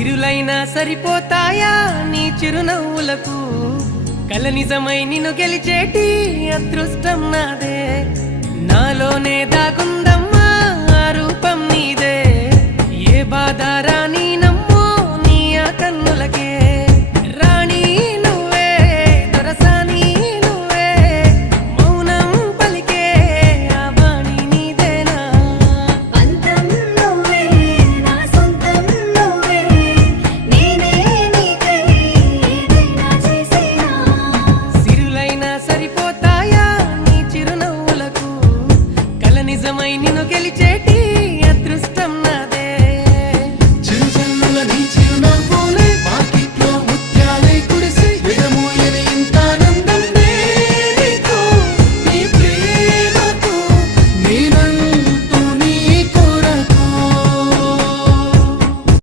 సిరులైనా సరిపోతాయా నీ చిరునవ్వులకు కల నిజమై నిన్ను గెలిచేటి అదృష్టం నాదే నాలోనే దాగుందమ్మా ఆ రూపం నీదే ఏ బాధారా